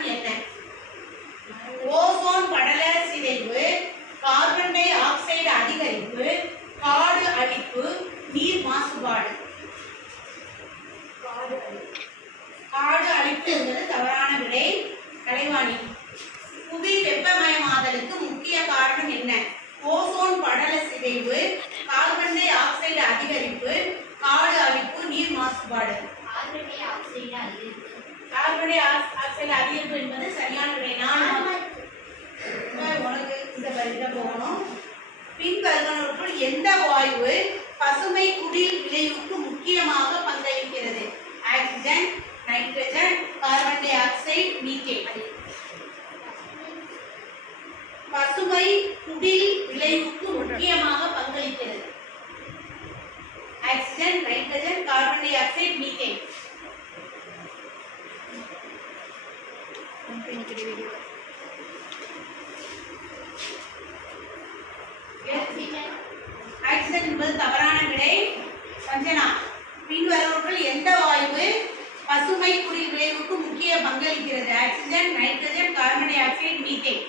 காரணம் என்ன? ஓசோன் படல சிதைவு கார்பன் டை ஆக்சைடு அதிகரிப்பு காடு அழிப்பு நீர் மாசுபாடு. காடு அழிப்பு. என்பது தவறான விடை. கலைவாணி. புவி வெப்பமயமாதலுக்கு முக்கிய காரணம் என்ன? ஓசோன் படல சிதைவு கார்பன் டை ஆக்சைடு அதிகரிப்பு காடு அழிப்பு நீர் மாசுபாடு. கார்பன் டை ஆக்ஸ்- ஆக்சைடு அதிகரிப்பு என்பது சரியான விடை. நான் உனக்கு இந்த பரித போகணும். பின்வருவனவற்றுள் எந்த வாயு பசுமை குடில் விளைவுக்கு முக்கியமாக பங்களிக்கிறது? Oxygen nitrogen carbon dioxide methane. பசுமை குடில் விளைவுக்கு முக்கியமாக பங்களிக்கிறது. Oxygen nitrogen carbon dioxide methane. Accident என்பது தவறான விடை. சஞ்சனா பின்வருவர்கள் எந்த வாய்வு பசுமை குடில் விளைவுக்கு முக்கிய பங்களிக்கிறது. Oxygen nitrogen carbon dioxide methane.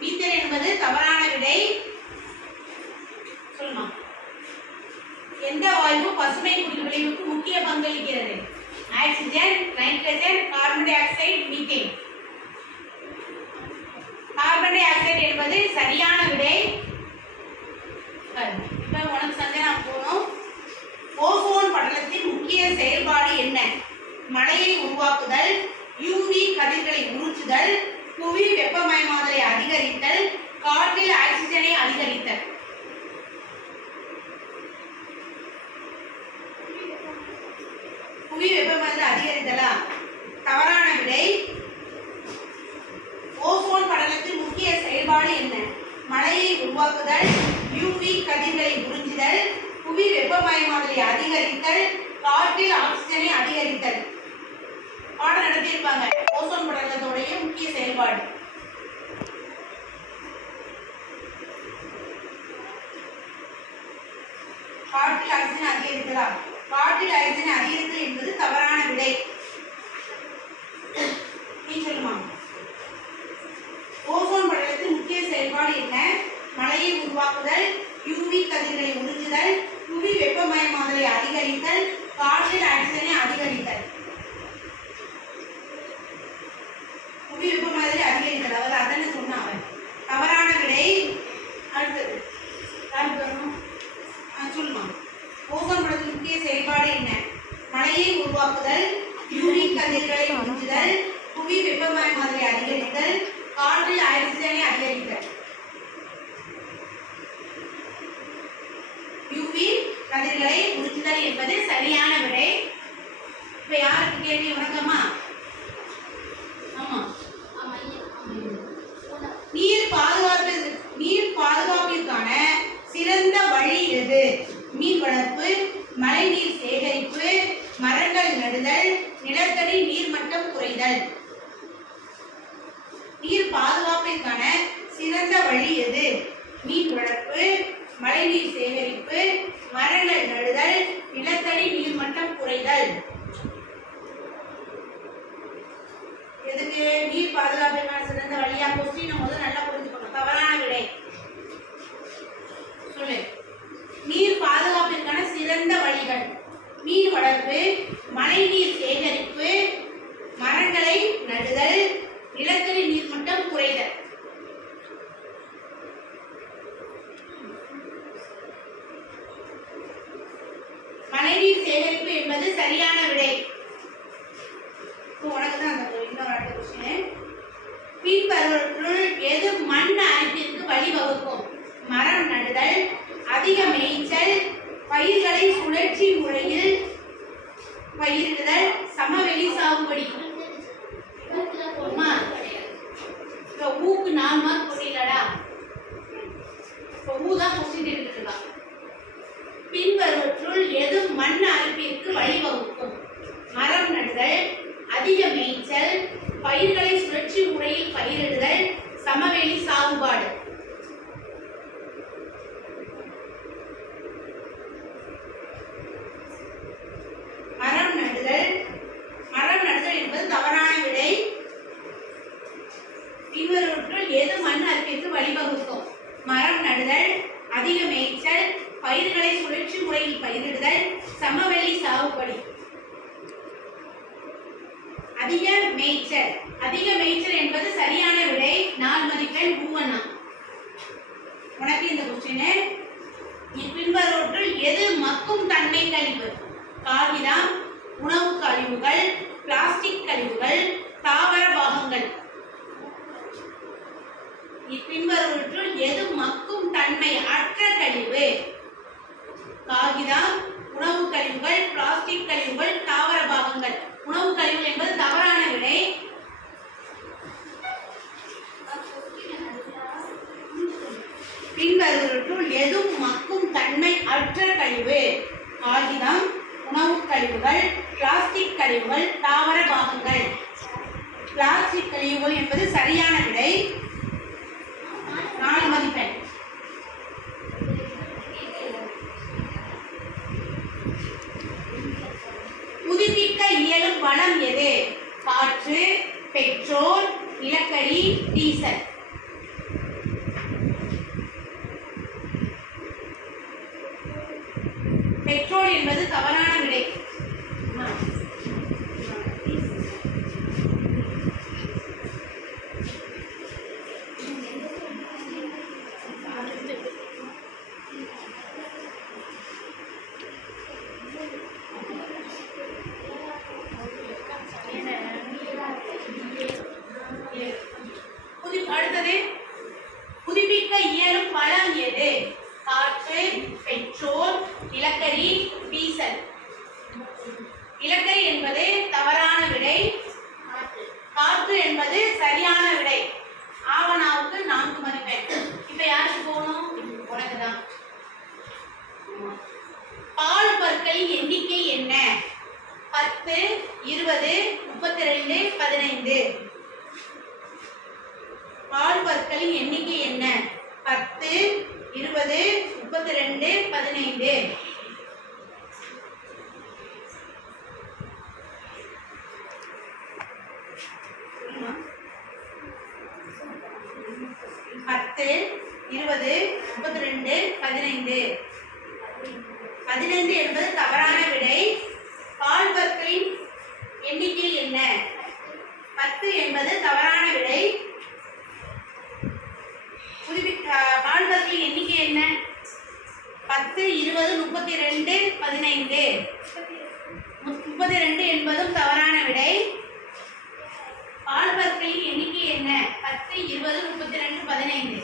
Methane என்பது தவறான விடை. சொல்லுமா? எந்த வாயு பசுமை குடில் விளைவுக்கு முக்கிய பங்களிக்கிறது. Oxygen nitrogen carbon dioxide methane carbon dioxide என்பது சரியான விடை. இப்போ உனக்கு சஞ்சனா போகணும் ஓசோன் படலத்தின் முக்கிய செயல்பாடு என்ன? மழையை உருவாக்குதல் யூவி கதிர்களை உறிஞ்சுதல் புவி வெப்பமயமாதலை அதிகரித்தல் காற்றில் ஆக்சிஜனை அதிகரித்தல். வந்து அதிகரித்தலா தவறான விடை ஓசோன் படலத்தின் முக்கிய செயல்பாடு என்ன? மழையை உருவாக்குதல் யூவி கதிர்களை உறிஞ்சுதல் புவி வெப்பமயமாதலை அதிகரித்தல் காற்றில் ஆக்சிஜனை அதிகரித்தல். பாடம் நடத்தியிருப்பாங்க. ஓசோன் படலத்தோடைய முக்கிய செயல்பாடு. காற்றில் ஆக்சிஜன் அதிகரித்ததா காற்றில் ஆக்சிஜன் அதிகரித்தல் என்பது தவறான விடை. நீ சொல்லுமா? ஓசோன் படலத்தின் முக்கிய செயல்பாடு என்ன? மழையை உருவாக்குதல் யூவி கதிர்களை உறிஞ்சுதல் புவி வெப்பமயமாதலை அதிகரித்தல் காற்றில் ஆக்சிஜனை அதிகரித்தல். புவி வெப்பமயமாதலை அதிகரித்தல். அவர் அதன்னு சொன்ன அவன். தவறான விடை. அடுத்தது. அடுத்து வரணும்? ஆ, சொல்லுமா ஓசோன் படலத்தின் முக்கிய செயல்பாடு என்ன? மழையை உருவாக்குதல் யூவி கதிர்களை உறிஞ்சுதல் புவி வெப்பமயமாதலை அதிகரித்தல் காற்றில் ஆக்சிஜனை அதிகரித்தல். யூவி கதிர்களை உறிஞ்சுதல் என்பது சரியான விடை. இப்ப யாருக்கு கேள்வி? வணக்கம்மா ஆமா நீர் பாதுகாப்பு நீர் பாதுகாப்பிற்கான சிறந்த வழி எது மீன் வளர்ப்பு மழைநீர் சேகரிப்பு மரங்கள் நடுதல் நிலத்தடி நீர்மட்டம் குறைதல். நீர் பாதுகாப்பிற்கான சிறந்த வழி எது? மீன் வளர்ப்பு மழைநீர் சேகரிப்பு மரங்கள் நடுதல் நிலத்தடி நீர்மட்டம் குறைதல். எதுக்கு? நீர் பாதுகாப்பிற்கான சிறந்த வழியா கொஸ்டினை முதல்ல நல்லா புரிஞ்சுக்கணும் தவறான விடை. சொல்லு. நீர் பாதுகாப்பிற்கான சிறந்த வழிகள். மீன் வளர்ப்பு மழைநீர் சேகரிப்பு மரங்களை நடுதல் நிலத்தடி நீர்மட்டம் குறைதல். மழைநீர் சேகரிப்பு என்பது சரியான விடை. இப்போ உனக்கு தான் அந்த இன்னொரு அடுத்த கொஸ்டின் பின்வருவற்றுள் எது மண் அரிப்பிற்கு வழிவகுக்கும்? மரம் நடுதல் அதிக மேய்ச்சல் பயிர்களை சுழற்சி முறையில் பயிரிடுதல் சமவெளி சாகுபடி இப்போ ஊக்கு நாலு மார்க் போட்டிலடா இப்போ ஊ தான் கொஸ்டின் எடுத்துருக்கா பின்வருவற்றுள் எது மண் அரிப்பிற்கு வழிவகுக்கும். மரம் நடுதல் அதிக மேய்ச்சல் பயிர்களை சுழற்சி முறையில் பயிரிடுதல் சமவெளி சாகுபாடு மரம் நடுதல் மரம் நடுதல் என்பது தவறான விடை படி அதிக மேய்ச்சல். அதிக மேய்ச்சல் என்பது சரியான விடை நான் மதிப்பெண் பூவண்ணா. உனக்கு இந்த கொஸ்டின் இப்பின்வருவற்றுள் எது மக்கும் தன்மை கழிவு? காகிதம் உணவு கழிவுகள் பிளாஸ்டிக் கழிவுகள் தாவர பாகங்கள். இப்பின்வருவற்றுள் எது மக்கும் தன்மை? அற்ற கழிவு. காகிதம் உணவு கழிவுகள் பிளாஸ்டிக் கழிவுகள் தாவர பாகங்கள். உணவு கழிவுகள் என்பது தவறான விடை. பின்வருவற்றுள் எதுவும் மக்கும் தன்மை அற்ற கழிவு. காகிதம் உணவு கழிவுகள் பிளாஸ்டிக் கழிவுகள் தாவர பாகங்கள். பிளாஸ்டிக் கழிவுகள் என்பது சரியான விடை. நாலு மதிப்பெண். பணம் வளம் எது? காற்று பெட்ரோல் நிலக்கரி டீசல். பெட்ரோல் என்பது தவறான விடை புதி அடுத்தது புதுப்பிக்க இயலும் வளம் எது காற்று பெட்ரோல் நிலக்கரி டீசல் நிலக்கரி என்பது தவறான விடை நான்கு என்பது சரியான விடை. ஆவணாவுக்கு நான்கு மதிப்பெண். இப்ப யாருக்கு போகணும்? உனக்குதான். பால் பற்களின் எண்ணிக்கை என்ன? பத்து இருபது முப்பத்தி ரெண்டு பதினைந்து. பால் பற்களின் எண்ணிக்கை என்ன? பத்து இருபது முப்பத்தி ரெண்டு பதினைந்து. பத்து இருபது முப்பத்தி ரெண்டு பதினைந்து. பதினைந்து என்பது தவறான விடை. பால்வர்களின் எண்ணிக்கை என்ன? பத்து என்பது தவறான விடை. புதுப்பி பால்வர்களின் எண்ணிக்கை என்ன? பத்து இருபது முப்பத்தி ரெண்டு பதினைந்து. முப்பத்தி ரெண்டு என்பதும் தவறான விடை. பால்வர்களின் எண்ணிக்கை என்ன? பத்து இருபது முப்பத்தி ரெண்டு பதினைந்து.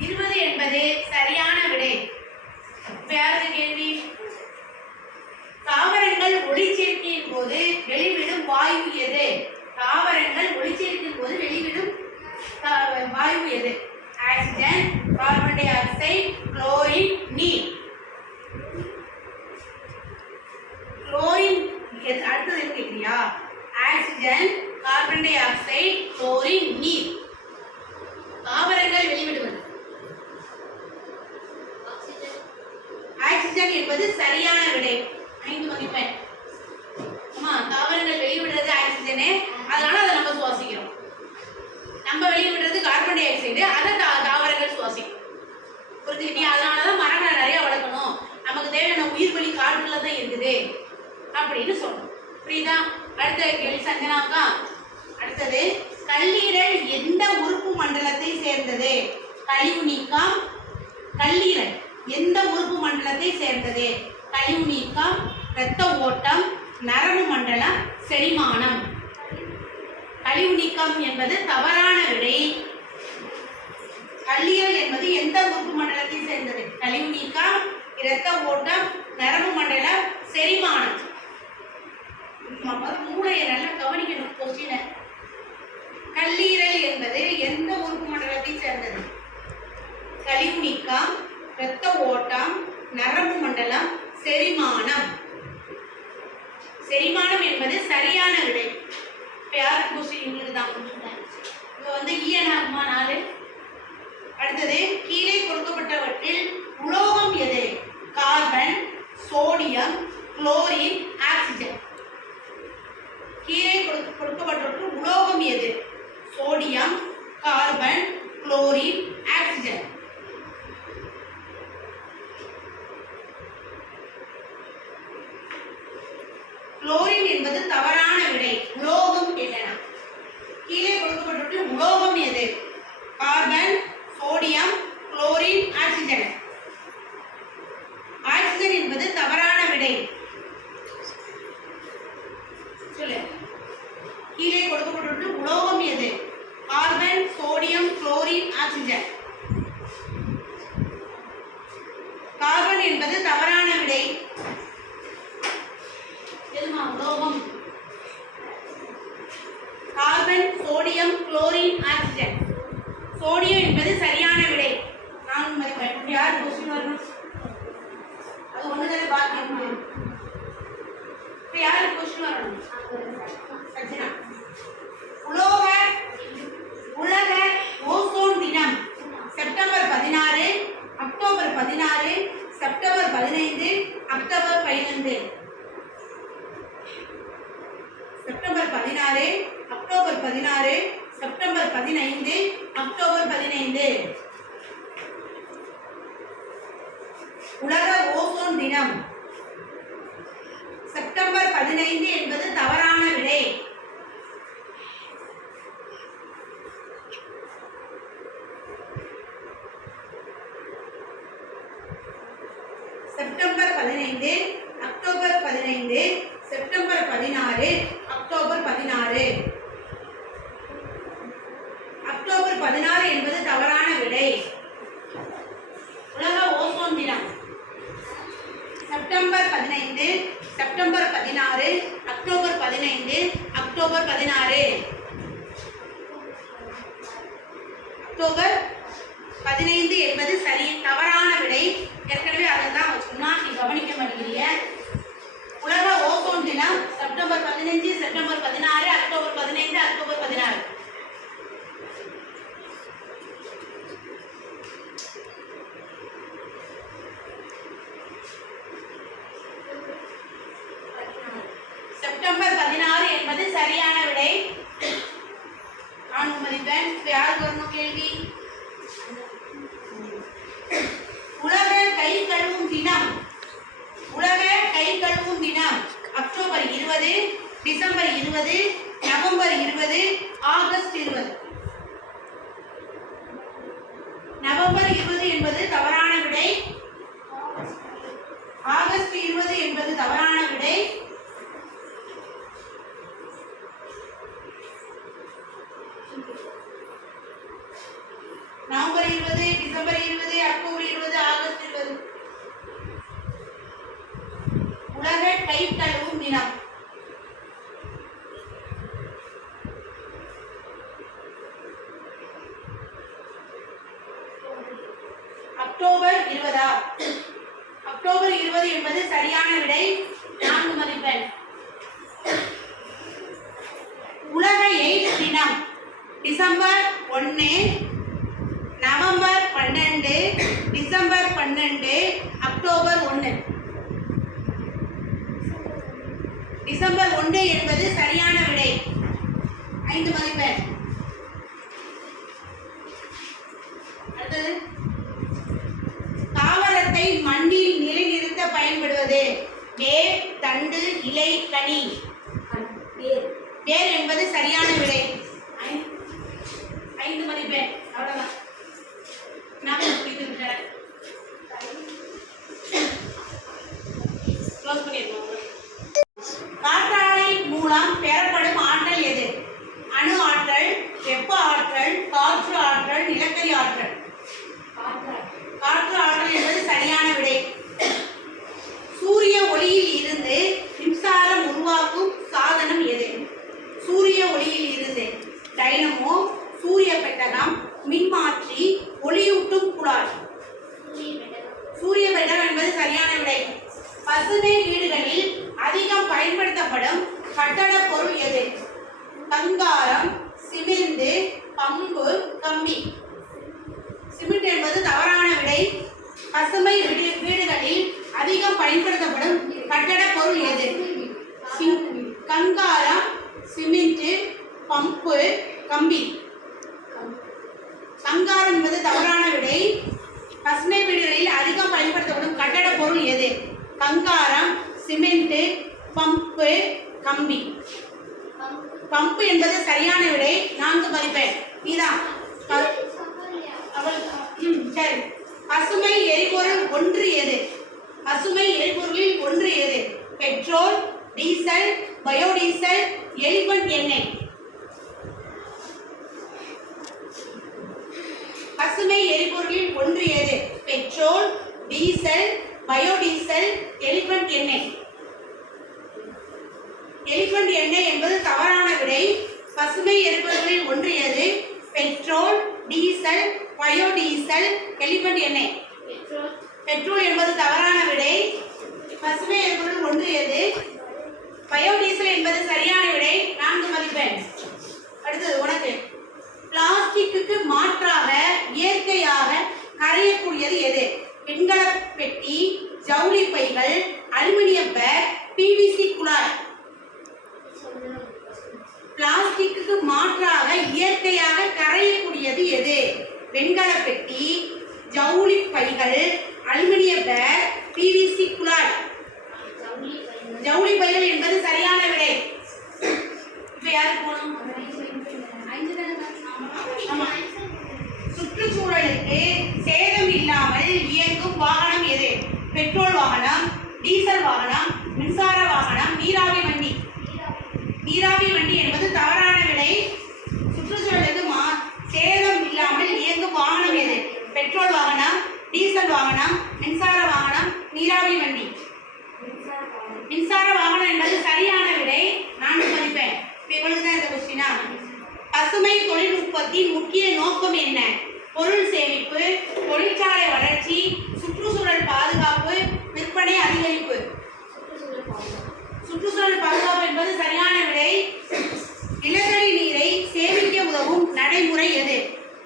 இருபது என்பது சரியான விடை. வேறு கேள்வி தாவரங்கள் ஒளிச்சேர்க்கையின் போது வெளிவிடும் வாயு எது தாவரங்கள் ஒளிச்சேர்க்கையின் போது வெளிவிடும் தா- வாயு எது oxygen carbon dioxide chlorine நீர் குளோரின் எது- அடுத்தது என்ன கேட்குறியா oxygen carbon dioxide chlorine நீர் தாவரங்கள் வெளிவிடுவது ஆக்சிஜன் என்பது சரியான விடை ஐந்து மதிப்பெண் ஆமா தாவரங்கள் வெளிவிடுறது ஆக்சிஜனு அதனால அதை நம்ம சுவாசிக்கிறோம் நம்ம வெளிவிடுறது செய்து அதை தா தாவரங்கள் சுவாசிக்கும். புரிஞ்சுக்கிட்டீங்க அதனால தான் மரங்களை நிறைய வளர்க்கணும். நமக்கு தேவையான உயிர் வழி காடுகளில் தான் இருக்குது. அப்படின்னு சொல்லணும் புரியுதா? அடுத்த கேள்வி சஞ்சனாக்கா அடுத்தது கல்லீரல் எந்த உறுப்பு மண்டலத்தை சேர்ந்தது? கழிவு நீக்கம் கல்லீரல் எந்த உறுப்பு மண்டலத்தை சேர்ந்தது? கழிவு நீக்கம் இரத்த ஓட்டம் நரம்பு மண்டலம் செரிமானம். கழிவு நீக்கம் என்பது தவறான விடை. கல்லீரல் என்பது எந்த உறுப்பு மண்டலத்தை சேர்ந்தது? கழிவு நீக்கம் இரத்த ஓட்டம் நரம்பு மண்டலம் செரிமானம். மூளையை நல்லா கவனிக்கணும் கொஸ்டினை கல்லீரல் என்பது எந்த உறுப்பு மண்டலத்தை சேர்ந்தது? கழிவு நீக்கம் இரத்த ஓட்டம் நரம்பு மண்டலம்? செரிமானம். செரிமானம் என்பது சரியான விடை. இப்போ யாருக்கு கொஸ்டின் உங்களுக்கு தான் இப்போ வந்து ஈயனாகுமா நாலு? அடுத்தது கீழே கொடுக்கப்பட்டவற்றில் உலோகம் எது? கார்பன் சோடியம் குளோரின் ஆக்சிஜன் கீழே கொடுக்க- கொடுக்கப்பட்டவற்றில் உலோகம் எது sodium carbon chlorine oxygen chlorine என்பது தவறான விடை உலோகம் கேட்டன கீழே கொடுக்கப்பட்டுள்ள உலோகம் எது carbon sodium chlorine oxygen oxygen என்பது தவறான விடை சொல்லு கீழே கொடுக்கப்பட்டுள்ள உலோகம் எது carbon sodium chlorine oxygen carbon என்பது தவறான விடை. உலோகம்? Carbon sodium chlorine oxygen. Sodium என்பது சரியான விடை. நான்கு மதிப்பெண் யார் கொஸ்டின் வரணும்? அது ஒன்று தானே இருக்கு. இப்ப யாருக்கு கொஸ்டின் வரணும்? சச்சினா. உலோக உலக ஓசோன் தினம். செப்டம்பர் பதினாறு அக்டோபர் பதினாறு செப்டம்பர் பதினைந்து அக்டோபர் பதினைந்து செப்டம்பர் பதினாறு அக்டோபர் பதினாறு செப்டம்பர் பதினைந்து அக்டோபர் பதினைந்து. உலக ஓசோன் தினம். செப்டம்பர் பதினைந்து என்பது தவறான விடை செப்டம்பர் பதினைந்து அக்டோபர் பதினைந்து செப்டம்பர் பதினாறு அக்டோபர் பதினாறு. அக்டோபர் பதினாறு என்பது தவறான விடை. உலக ஓசோன் தினம். செப்டம்பர் பதினைந்து செப்டம்பர் பதினாறு அக்டோபர் பதினைந்து அக்டோபர் பதினாறு. அக்டோபர் பதினைந்து என்பது சரி தவறான விடை. ஏற்கனவே அதுதான் தான் நீ கவனிக்க மாட்டேங்கிறீங்க உலக ஓசோன் தினம் செப்டம்பர் பதினைஞ்சு செப்டம்பர் பதினாறு அக்டோபர் பதினைந்து அக்டோபர் பதினாறு செப்டம்பர் பதினாறு என்பது சரியான விடை நான்கு மதிப்பெண் இப்ப யாருக்கு வரணும் கேள்வி உலக கை கழுவும் தினம் உலக கை கழுவும் தினம் அக்டோபர் இருபது டிசம்பர் இருபது நவம்பர் இருபது ஆகஸ்ட் இருபது நவம்பர் இருபது என்பது தவறான விடை ஆகஸ்ட் இருபது என்பது தவறான விடை நவம்பர் இருபது டிசம்பர் இருபது அக்டோபர் இருபது ஆகஸ்ட் இருபது உலக கை கழுவும் தினம் அக்டோபர் இருபதா அக்டோபர் இருபது என்பது சரியான விடை நான்கு மதிப்பெண் உலக எய்ட்ஸ் தினம். டிசம்பர் ஒன்று நவம்பர் பன்னெண்டு டிசம்பர் பன்னெண்டு அக்டோபர் ஒன்று டிசம்பர் ஒன்று என்பது சரியான விடை. ஐந்து மதிப்பெண். அடுத்தது. தாவரத்தை மண்ணில் நிலைநிறுத்த பயன்படுவது. வேர் தண்டு இலை கனி. வேர் என்பது சரியான விடை. ஐந்து மதிப்பெண் அவ்வளவுதான் பசுமை வீடுகளில் அதிகம் பயன்படுத்தப்படும் கட்டட பொருள் எது? கங்காரம் சிமெந்து பம்பு கம்பி. சிமெண்ட் என்பது தவறான விடை. பசுமை வீடு- வீடுகளில் அதிகம் பயன்படுத்தப்படும் கட்டட பொருள் எது? சிம்- கங்காரம் சிமெண்ட் பம்பு கம்பி. கங்காரம் என்பது தவறான விடை. பசுமை வீடுகளில் அதிகம் பயன்படுத்தப்படும் கட்டட பொருள் எது? கங்காரம் சிமெண்ட் பம்பு கம்பி. பம்பு என்பது சரியான விடை நான்கு மதிப்பெண். நீதான் ம், சரி. பசுமை எரிபொருள் ஒன்று எது? பசுமை எரிபொருளில் ஒன்று எது? பெட்ரோல் டீசல் பயோடீசல் எலிபன் எண்ணெய். பசுமை எரிபொருளில் ஒன்று எது? பெட்ரோல் டீசல் பயோடீசல் எலிபென்ட் எண்ணெய். எலிபென்ட் எண்ணெய் என்பது தவறான விடை. பசுமை எரிபொருளில் ஒன்று எது? பெட்ரோல் டீசல் பயோடீசல் எலிபென்ட் எண்ணெய். பெட்ரோல் என்பது தவறான விடை. பசுமை எரிபொருள் ஒன்று எது? பயோடீசல் என்பது சரியான விடை. நான்கு மதிப்பெண். அடுத்தது உனக்கு. பிளாஸ்டிக்கு மாற்றாக இயற்கையாக கரையக்கூடியது எது? வெண்கல பெட்டி ஜவுளி பைகள் அலுமினிய பேக் பிவிசி குழாய். பிளாஸ்டிக்கு மாற்றாக இயற்கையாக கரையக்கூடியது எது? வெண்கல பெட்டி ஜவுளி பைகள் அலுமினிய பேக் பிவிசி குழாய் ஜவுளி பைகள் என்பது சரியான விடை இப்ப யாருக்கு போகணும் ஆமா. சுற்றுச்சூழலுக்கு சேதம் இல்லாமல் இயங்கும் வாகனம் எது பெட்ரோல் வாகனம் டீசல் வாகனம் மின்சார வாகனம் நீராவி வண்டி நீராவி வண்டி என்பது தவறான விடை சுற்றுச்சூழலுக்கு மா சேதம் இல்லாமல் இயங்கும் வாகனம் எது பெட்ரோல் வாகனம் டீசல் வாகனம் மின்சார வாகனம் நீராவி வண்டி மின்சார வாகனம் என்பது சரியான விடை நான்கு மதிப்பெண் இப்ப இவளுக்கு தான் இந்த கொஸ்டினா பசுமை தொழில்நுட்பத்தின் முக்கிய நோக்கம் என்ன? பொருள் சேமிப்பு தொழிற்சாலை வளர்ச்சி சுற்றுச்சூழல் பாதுகாப்பு விற்பனை அதிகரிப்பு. சுற்றுச்சூழல் பாதுகாப்பு என்பது சரியான விடை நிலத்தடி நீரை சேமிக்க உதவும் நடைமுறை எது?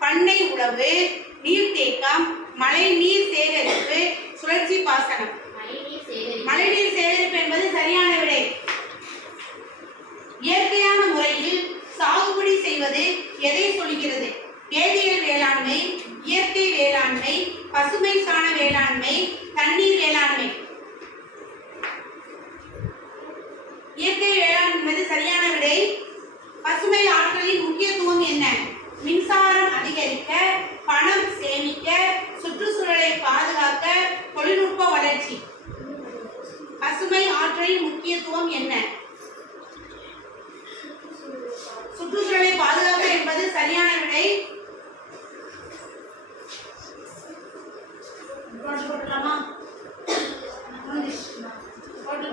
பண்ணை உழவு நீர்த்தேக்கம் மழைநீர் சேகரிப்பு சுழற்சி பாசனம். மழைநீர் சேகரிப்பு என்பது சரியான விடை இயற்கையான முறையில் சாகுபடி செய்வது எதை சொல்கிறது? வேதியியல் வேளாண்மை இயற்கை வேளாண்மை பசுமை சாண வேளாண்மை தண்ணீர் வேளாண்மை. இயற்கை வேளாண்மை என்பது சரியான விடை. பசுமை ஆற்றலின் முக்கியத்துவம் என்ன? மின்சாரம் அதிகரிக்க பணம் சேமிக்க சுற்றுச்சூழலை பாதுகாக்க தொழில்நுட்ப வளர்ச்சி. பசுமை ஆற்றலின் முக்கியத்துவம் என்ன? சுற்றுச்சூழலை பாதுகாக்க என்பது சரியான விடை. போட்டுக்கலாமா போட்டு.